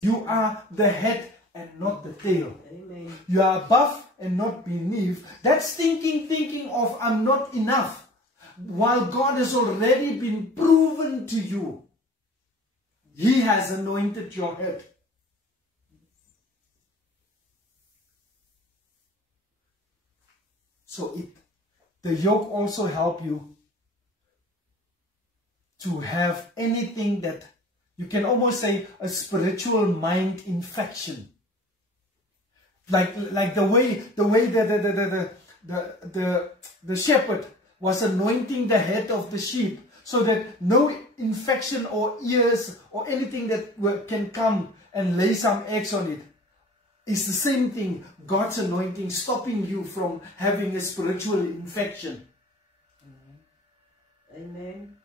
You are the head and not the tail. Amen. You are above and not beneath. That's thinking of I'm not enough. While God has already been proven to you. He has anointed your head. So the yoke also help you to have anything that you can almost say a spiritual mind infection. Like the way the shepherd was anointing the head of the sheep so that no infection or ears or anything that can come and lay some eggs on it. It's the same thing. God's anointing stopping you from having a spiritual infection. Amen.